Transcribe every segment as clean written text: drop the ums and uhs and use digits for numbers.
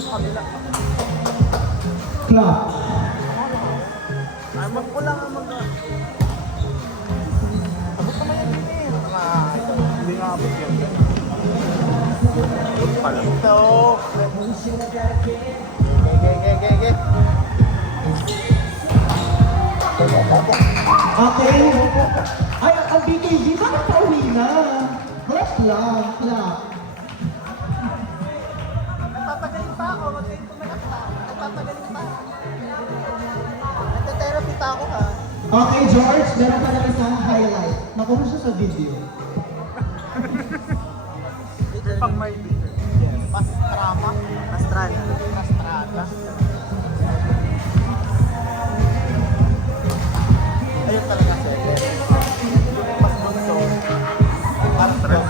sa kabila. Clap. Ay, magpula nga mag... Abot naman yan din eh. Hindi nga abot yan. Abot pala. Ito. Ge. Okay. Ay, ang BKB, bakit pauwi na? Clap lang, clap. Nagpapagaling pa ako. Huwag kayong tumalas pa. Nagpapagaling pa. Nagta-therapy pa ako ha. Okay, George, meron pa na isang highlight. Nakuha siya sa video. Pang may video. Yes. Pastrama. Pastrana. Pastrana. Ayun talaga sir. Mas bunso. Parang stress.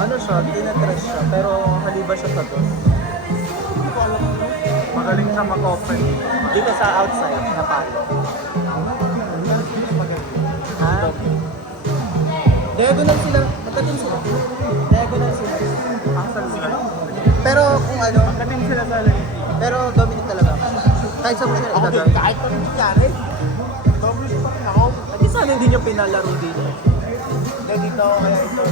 Ano siya? Tinatrash siya. Pero haliba siya sa dos. Hindi ko alam. Magaling siya mag-open. Dito sa outside na palo. Ha? Diagonal sila. Magkating sila. Diagonal sila. Pero kung ano, magkating sila sa alay. Pero dominant talaga. Kahit sa mga ilagay. Kahit pa rin nangyari. Dominant pa rin ako. At sana hindi nyo pinalaro dito. Hindi dito, kaya ito.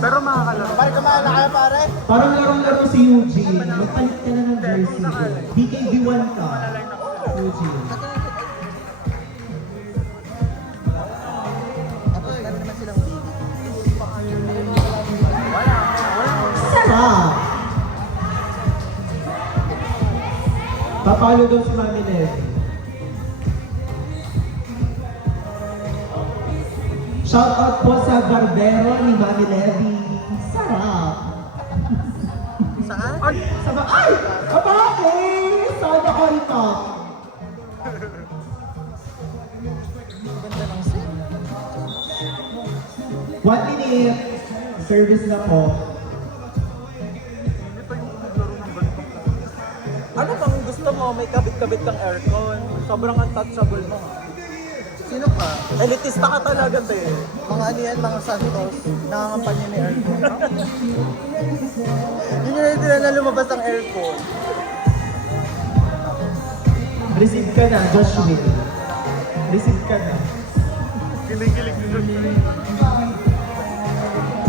Pero makakalaro. Pare, kumahala kayo pare. Parang larong-laro si Eugene. Magpalit ka na ng jersey. BKB1 ka. Eugene. Tapos meron naman silang baby. Wala. Sarap! Papalo daw si Mami Levi. Shout out po sa barbero ni Mami Levi. Sarap! Saan? Sa ba? Ay! Abake! Sana all top! Ganda ng set. 1 minute. Service na po. Ano bang gusto mo? May kabit-kabit kang aircon. Sobrang untouchable mo. Sino ka? Elitista ka talaga, te. Mga ano yan, mga Santos. Nangangampanya ni aircon. Yun yung hindi na lumabas ang aircon. Receive ka na, Josh Will. Receive ka na. Kilig-kilig ni Josh.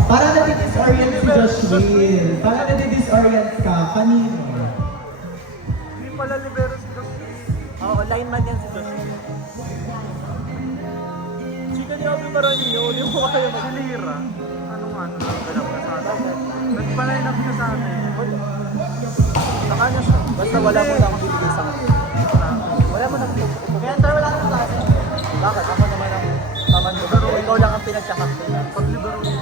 Para na-disorient si Josh Will. Para na-disorient ka. Kanino? Hindi pala libero si Josh. Oo, lineman yan si Josh. Chika niya kami parang yun. Yung mga kayo mag-lira. Anong ano lang ganap ka sa atin? Nagpa-line up siya sa atin. Sa kanya siya. Basta wala mo lang bibigay sa akin. Wala mo lang bibigay. Kaya tayo wala lang sa akin. Bakit? Ako naman ang mamando. Pero ikaw lang ang pinagkakapin. Pag-libero mo.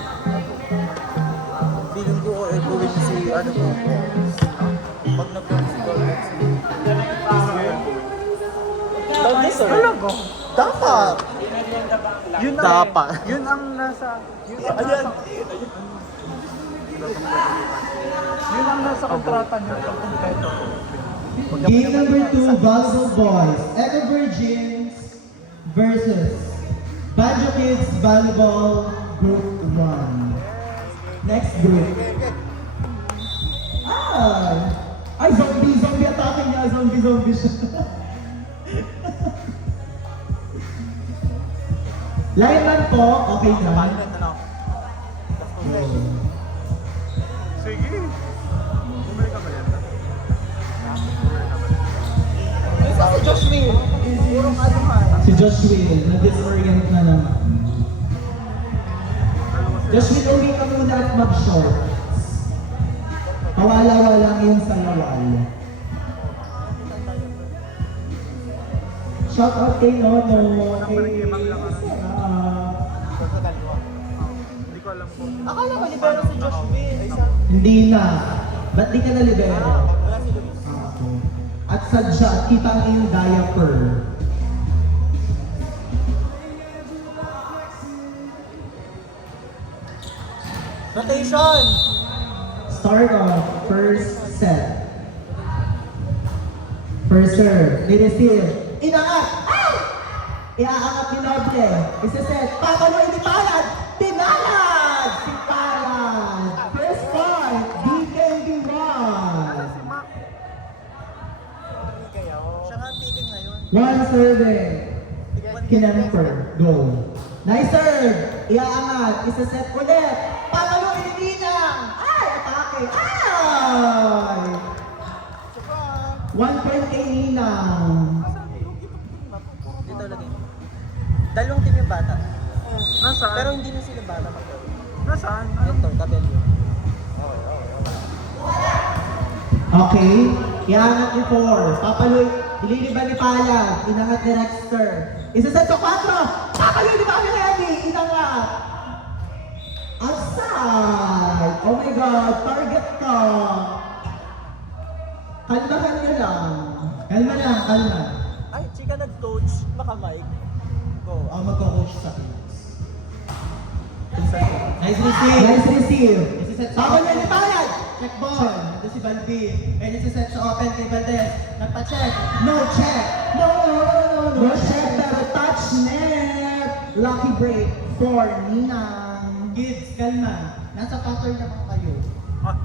Feeling ko gawin si ano po. Pag nag-gawin si Golden Sir. Talaga? Dapat! Yun ang, dapat. Yun ang nasa... Yun ang nasa... Yun ang nasa kontrata niyo sa kumpleto. Game number 2, Volleyball Boys. Echo Virgins versus Banjo Kids Volleyball Group 1. Next group. Ay, zombie attacking niya. Zombie siya. Lineman po, okay na. Sige. Bumili ka ba yan? Isa si Josh Will. Purong ano ha. Si Josh Will, na-disorient na naman. Josh Will, uwi ka muna at mag-shorts. Pawala-wala yun sa lawal. Shout out kay Nono, kay Hindi ko alam kung... Akala ko libero si Josh Will. Hindi na. Ba't di ka na-libero? Wala si Luis. At sadya, kita ang iyong diaper. Rotation! Start off, first set. First serve, ni-receive. Inaangat! Ah! Iaangat ni Noble. Isa-set. Papalo, inipalad! Pinalad! Si Palad! First point, BKB1. One serving. Kinamper. Go. Nice serve. Iaangat. Isa-set ulit. Papalo inininang. Ay! Atake. Ay! 1 point kay Ninang. Dito lagi. Dalawang team yung bata. Nasaan? Pero hindi na sila bata mag-go. Nasaan? Ito, kabelyo. Okay. Iangat ni 4. Papaloy. Ililiban ni Pala. Inangat ni Rexter. Isa-set sa 4. Papaloy ni Pala Heavy. Inangat. Outside. Oh my God. Target ka. Kalmahan niya lang. Kalma lang. Kalma. Ay, chika nag-coach. Baka Mike. Go. Ang magko-coach sa Kings. Nice receive. Nice receive. Isiset sa Papaloy ni Pala. check ball. Ito si Balbi. Pwede isiset sa open kay Valdez. Nagpa-check. No check. No, no, no, no, no. No check, pero touch net. Lucky break for Ninang. Kids, kalma. Nasa pattern naman kayo. Ah,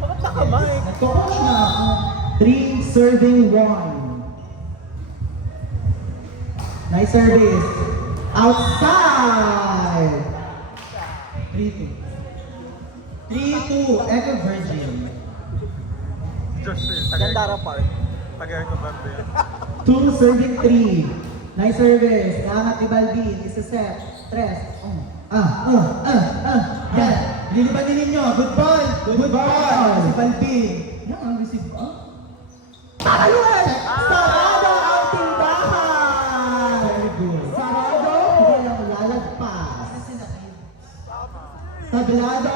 Bakit baka Mike? Nagko-coach na ako. 3 serving 1. Nice service. Outside. 3-2. 3-2. Echo Virgin. Josh Will. Tagay Gandara Park. ko ba yan? 2 serving 3. Nice service. Naangat ni Balbin. Isa-set. 3. Yan. Liliban din ninyo. Good ball. Good ball. Si Balbi. Yan ang receive. Pakaluan! Sarado ang tindahan! Very good. Sarado, walang lalagpas. Tablado,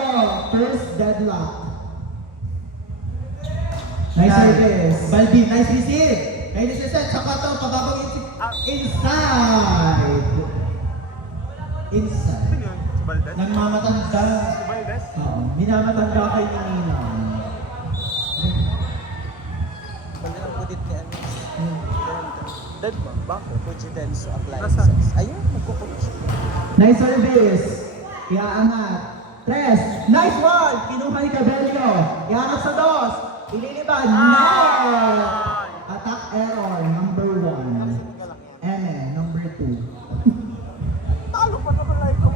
first deadlock. Nice service. Balbi, nice receive. Kaya nisiset sa kato, pababang inside. Inside. Sino yun? Si Valdez? Nagmamatanda. Si Valdez? Oo, minamatanda kay Ninang. Pwede ng pudit ni ano. Dead ba? Bako. Fujidenso Nasaan? appliances. Ayun, magkukulit. Nice service. Iaangat. 3. Nice one! Kinuha ni Cabello. Iaangat sa 2. Ililiban. Net! Attack error, number 1. Eme, number 2. Talo pa naman lang ito.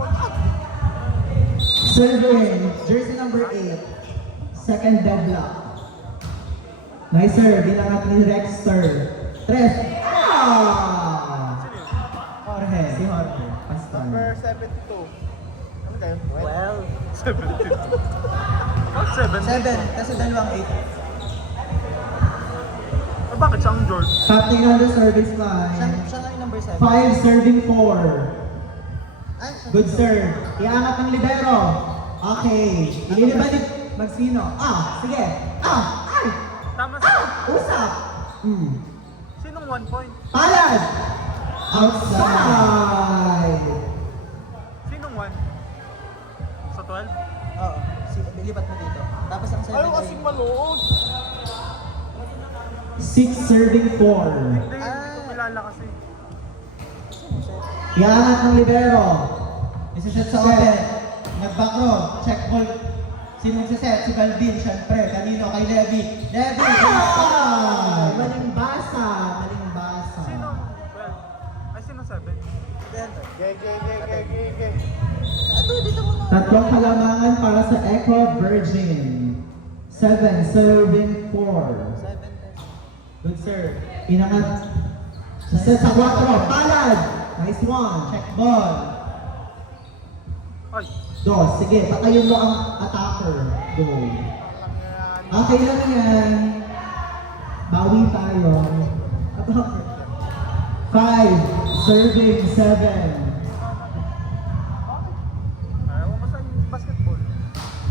Serving, jersey number 8. Second deadlock. Nice serve, binangat ni Rexter. 3. Jorge, si Jorge. Pastan. 72. Ano tayo? Well, 72. What 7? 7. Kasi dalawang 8. Ah, bakit siyang George? Captain on the service Siya, line. siya lang yung number 7. 5 serving 4. Ay, siya. Good serve. Iangat ng libero. Okay. Ililiban ni Magsino. Sige. Ay! Tama siya. Usap. Sinong 1 point? Palad. Outside. Sinong 1? Sa 12? Oo. Lipat mo dito. Tapos ang 7 ay... malood. 6 serving 4. Hindi, hindi ko Ah. kilala kasi. Iangat ng libero. Isiset sa open. Nag-back row. Check ball. Sinong siset? Si Balbin, syempre. Kanino? Kay Levy. Levy! Inside! Maling basa. Maling basa. Sino? 12. Ay, sino 7? Ato, dito mo na. Tatlong halamangan para sa Echo Virgin. 7 serving 4. 7. Good serve. Inangat. Set sa 4. Palad. Nice one. Check ball. Ay, 2. Sige, patayin mo ang attacker. Go. Okay lang yan. Bawi tayo. Attacker. 5. Serving 7. ayaw ko sa basketball.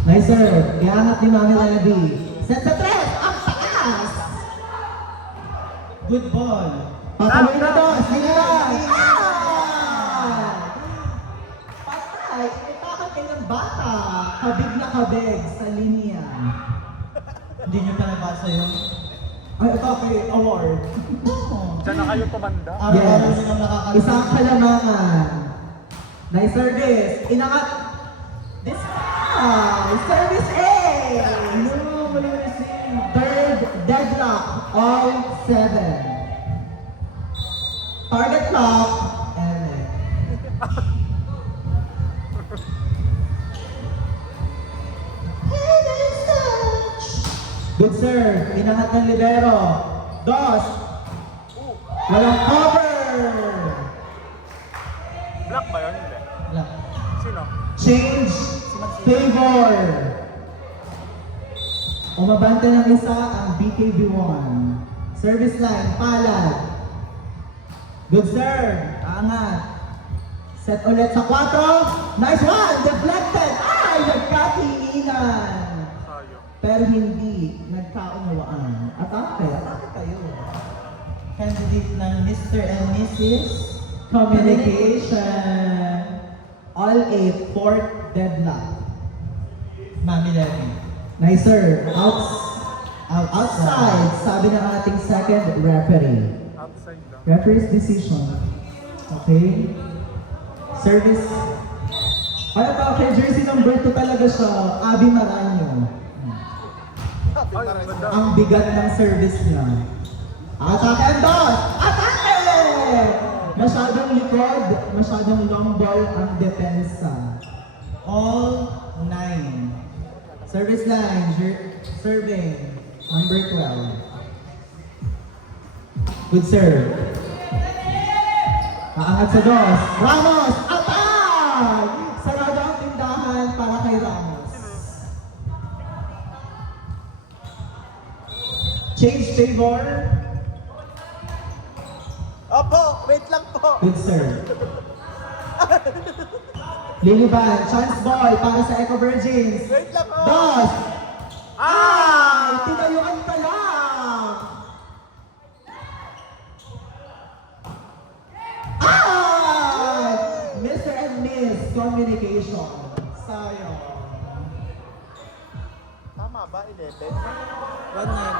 Nice serve. Iangat ni Mami Levy. Set sa 3. Ang taas. Good ball. Patuloy na to. Sige na. Patay. Itakan kayo ng bata. Kabig na kabig sa linya. Hindi nyo nabasa yun. Ay, ito kay award. Diyan na kayo tumanda. Araw-araw nyo nang nakakalimutan. Isang halamangan. Nice service. Inangat. This service A. No, walang receive. Third deadlock. All 7. Target lock. And good serve. Inangat ng libero. Dos. Walang cover. Black ba yun? Hindi. Wala. Sino? Change. Favor. Umabante ng isa ang BKB1. Service line. Palad. Good serve. Angat. Set ulit sa 4. Nice one. Deflected. Ay, nagkatinginan. Sayo. Pero hindi nagkaunawaan. Atake kayo. Candidate ng Mr. and Mrs. Communication. All 8, fourth deadlock. Mami Levy. Nice sir. Outside, sabi ng ating second referee. Outside lang. Referee's decision. Okay? Service. Ay, okay, jersey number 2 talaga siya. Abby Maranyo. Ay, ganda. Ang bigat ng service niya. Atake and dos! Atake! Masyadong likod, masyadong long ball ang depensa. All 9. Service line, serving, number 12. Good serve. Paangat sa dos. Ramos! Attack! Sarado ang tindahan para kay Ramos. Change favor. Opo, wait lang po. Good serve. Liliban, chance ball para sa Eco Virgins. Wait lang po. Dos! Ay! Tinayuan ka lang! Ay! Mr. and Miss Communication. Sayang. Tama ba, 11? 1 yan.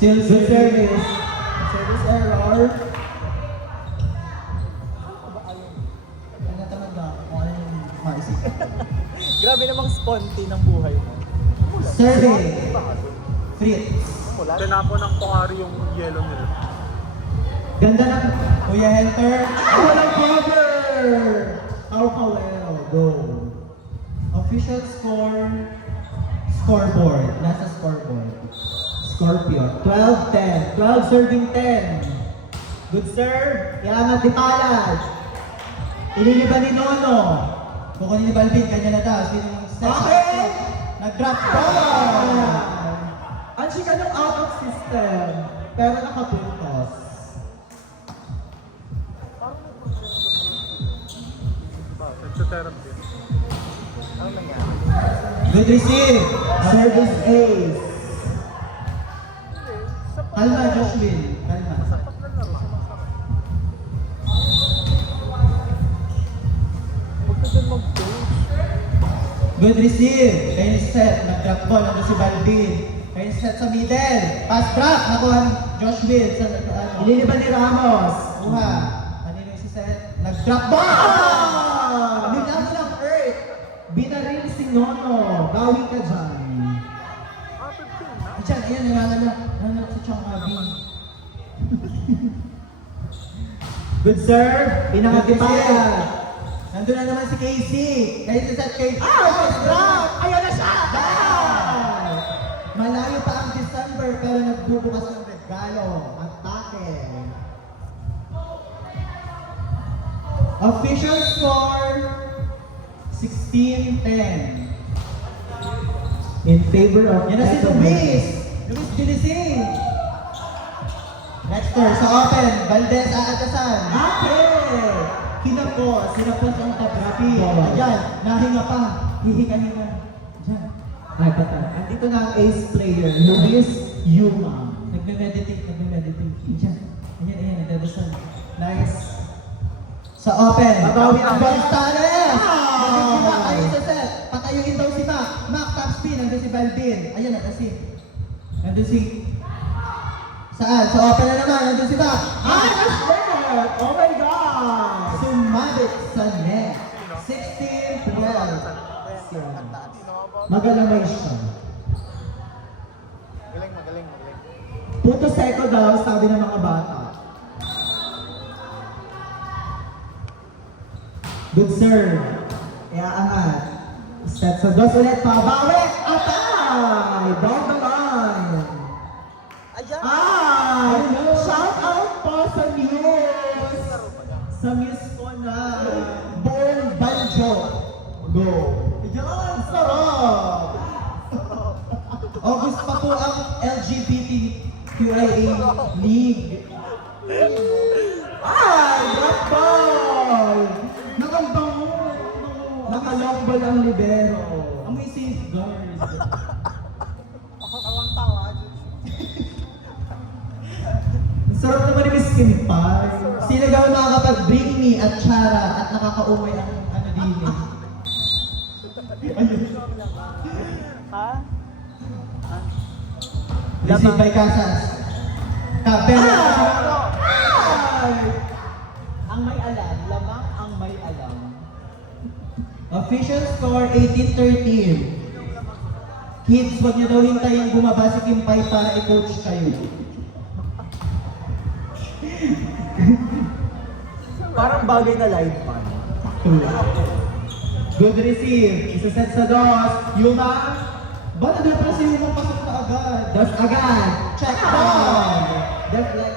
Still good service. Service error. Natamad ba kung ano yung maisip? Grabe namang sponty ng buhay mo. Serving. Fritz. Wala. Tinapo ng Pocari yung yellow nila. Ganda ng... Kuya Hunter. Ah, walang cover! How well, go. Official score. Scoreboard. Nasa scoreboard. Scorpio. 12-10. 12 serving 10. Good serve. Iangat ni Palad. Ililiban ni Nono. Kukunin ni Balvin, kanya na daw. Sino yung step? Okay. Nag-drop Ball! ball! Ang chika ng out of system. Pero nakapuntos. Nagsa-therapy. Ano nangyari? Good receive. Service ace. Kalma, Joshua. Kalma. Good receive. Kayo ni Seth. Nag-drop ball. Nandun si Balvin. Kayo ni Seth sa middle. Pass drop. Nakuha ni Josh Will. Sa ano. Ililiban ni Ramos. Kuha. Kanino si Seth? Nag-drop ball! Ah! Bigla mo ng earth. Binaril si Nono. Bawi ka dyan. Diyan, ayan, nanalo si Chong Abi. Good serve. Pinangat ni Palad. Nandun na naman si Casey. Kayo si Seth Casey. Ah! Good drop! Ayan na siya! Ah! Malayo pa ang December pero nagbubukas ng regalo. Atake. Official score 16-10. In favor of Yan na si Luis. Luis Julising. Next turn sa open. Valdez aatasan. Okay! Kinapos. Kinapos ang tabrapi. Baba. Ayan. Nahinga pa. Hihinga-hinga. Diyan. Ay, bata. Andito na ang ace player. Luis Yuma. Nagme-meditate. Nagme-meditate. Diyan. Ayan. Nagdadasal. Nice. Sa open. Babawi ang Gonzales. Ah! Nagkita kayo sa set. Patayuin daw si Mac. Mac top spin. Nandun si Balvin. Ayan. Nandun si... Saan? Sa open na naman. Nandun si Mac. Ay, that's red! Oh my God! Sumabit sa net. 16-12. Magalamay siya. Magaling. Puto seko daw, sabi ng mga bata. Good serve. Iaangat. Set sa dos ulit. Pabawi. Atay! Down the line. Ayan! Ay! Shout out po sa Muse! Sa Muse po na buong banjo. Go! Yan! Sarap! August pa po ang LGBTQIA League. Ay! Drop ball! Nakambango! Nakalong ball ang libero. Amoy safeguard. Awang tawa. Ang sarap naman ni Miss Kim Pie. Sino daw nakakapag-bring me at Chara at nakakaumay ang ano din eh. Ha? Received by Casas. Kabel. Ay! Ang may alam, lamang ang may alam. Official score 18-13. Kids, wag niyo daw hintayin bumaba si Kim Pai para i-coach kayo. Parang bagay na live pan. Good receive. Isa-set sa dos. Yuma. Ba't na pala si Yuma pasok na agad? Dos agad. Check ball. Deflected.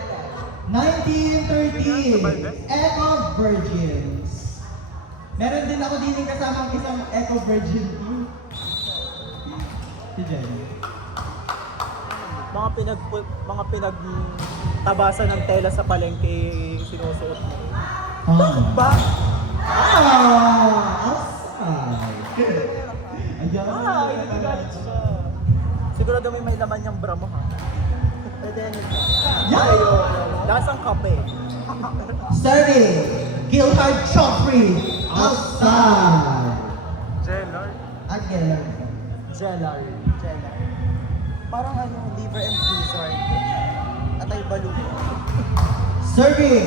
19-13. Echo Virgins. Meron din ako din kasamang isang Echo Virgin. Si Jen. Mga pinagtabasan ng tela sa palengke sinusuot mo. Ba? Outside. Ayan. Ay, nagagalit siya. Sigurado may laman niyang bra mo ha. Pwede yun. Ayun. Lasang kape. Serving. Gilhard Chopri. Outside. Jello. At Geller. Jellar. Parang ano, liver and gizzard. Atay baluto. Serving.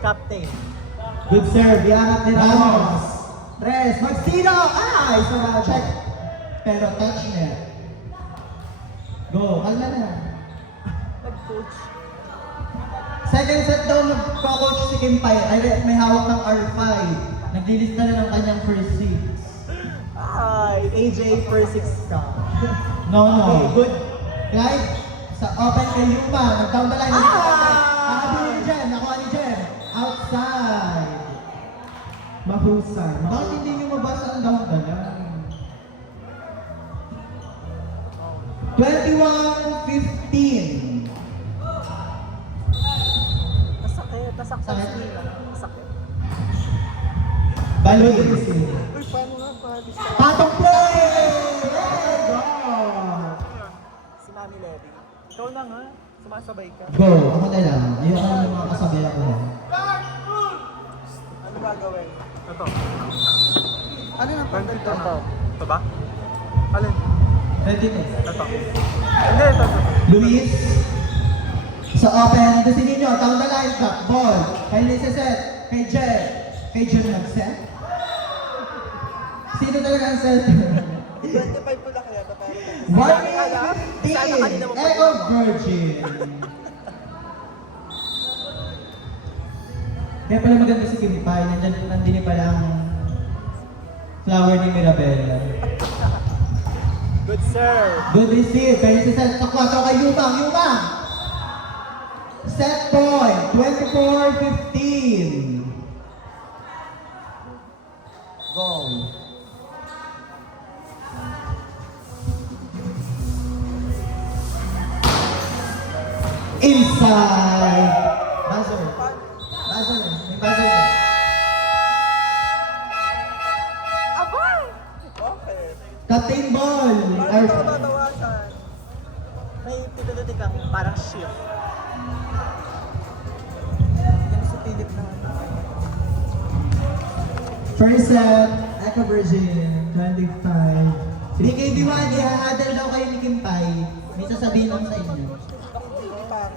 Captain. Good serve. Iangat ni Ramos. Tres. Magsino. Ay! Sarado. Check. Pero touch net. Go. Kalma na. Nag-coach. Second set daw nagpa-coach si Kim Pai. Ay, may hawak ng R5. Naglilista na ng kanyang first six. Ay, AJ for 6 ka. No. Okay, good. Clyde, sa open kay Yuma. Nag-down the line. Nakabi ni Jen. Nakuha ni Jen. Outside. Mahusay. Bakit hindi nyo mabasa ang down the line? 21-15. Nasakit. Nasaktan Sakit. sila. Nasakit. Bali. Uy, paano nga pa? Patong play! Go! Si Mami Levy. Ikaw na nga. Sumasabay ka. Go. Ako na lang. Ayoko na yung mga kasabay ako. Ano gagawin? Ito. Ano na pa? Ito. Ito ba? Alin? Ready na. Ito. Hindi, ito. Luis. Sa open, gusto ninyo, down the line, drop ball. Kay Liseset, kay Jen. Kay Jen nag-set. Sino talaga ang set? 25 po lang kaya. 118, Echo Virgin. Kaya pala maganda si Kim Pai, nandini pala ang flower ni Mirabella. Good sir. Good receive, kay Liseset, sa 4 kay Yumang. Set point, 24-15. Go. Inside. Buzzer. May buzzer na. Okay. Captain ball. Bakit ito matawasan? May pinuluti kang parang shift. Yan si Philip na. First set, Echo Virgin, 25. BKB1, ihahadal daw kayo ni Kim Pai. May sasabihin lang sa inyo.